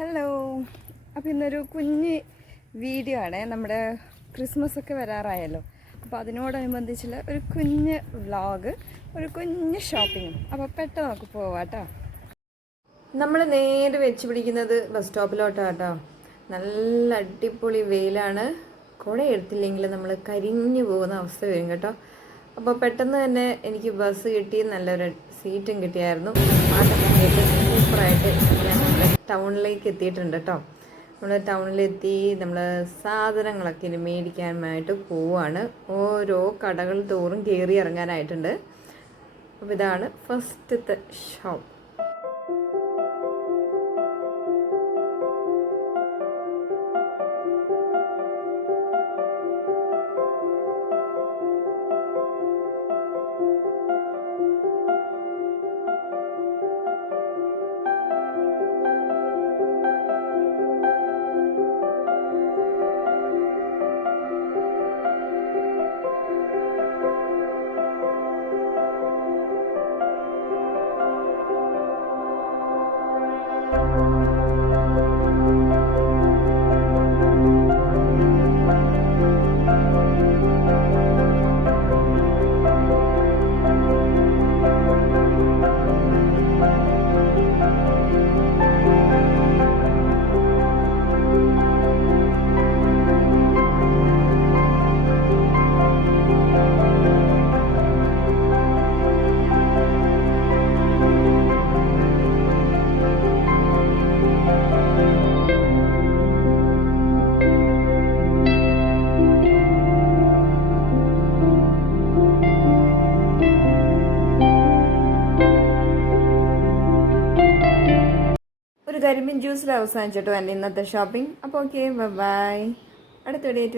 Hello. അപ്പോൾ ഇന്നൊരു കുഞ്ഞ് വീഡിയോ ആണ്. നമ്മുടെ ക്രിസ്മസൊക്കെ വരാറായല്ലോ, അപ്പോൾ അതിനോടനുബന്ധിച്ചുള്ള ഒരു കുഞ്ഞ് വ്ളോഗ്, ഒരു കുഞ്ഞ് ഷോപ്പിങ്ങും. അപ്പോൾ പെട്ടെന്ന് നമുക്ക് പോവാം കേട്ടോ. നമ്മൾ നേരെ വെച്ച് പിടിക്കുന്നത് ബസ് സ്റ്റോപ്പിലോട്ടാണ് കേട്ടോ. നല്ല അടിപൊളി വെയിലാണ്. കുട എടുത്തില്ലെങ്കിൽ നമ്മൾ കരിഞ്ഞു പോകുന്ന അവസ്ഥ വരും കേട്ടോ. അപ്പോൾ പെട്ടെന്ന് തന്നെ എനിക്ക് ബസ് കിട്ടി, നല്ലൊരു സീറ്റും കിട്ടിയായിരുന്നു. ആ സമയത്ത് സൂപ്പറായിട്ട് ഞാൻ ടൗണിലേക്ക് എത്തിയിട്ടുണ്ട് കേട്ടോ. നമ്മൾ ടൗണിലെത്തി നമ്മൾ സാധനങ്ങളൊക്കെ ഇനി മേടിക്കാനായിട്ട് പോവുകയാണ്. ഓരോ കടകൾ തോറും കയറി ഇറങ്ങാനായിട്ടുണ്ട്. അപ്പോൾ ഇതാണ് ഫസ്റ്റത്തെ ഷോപ്പ്. കരിമ്പിൻ ജ്യൂസിൽ അവസാനിച്ചിട്ടോ എൻ്റെ ഇന്നത്തെ ഷോപ്പിംഗ്. അപ്പോൾ ഓക്കെ, ബൈ. അടുത്ത വീഡിയോ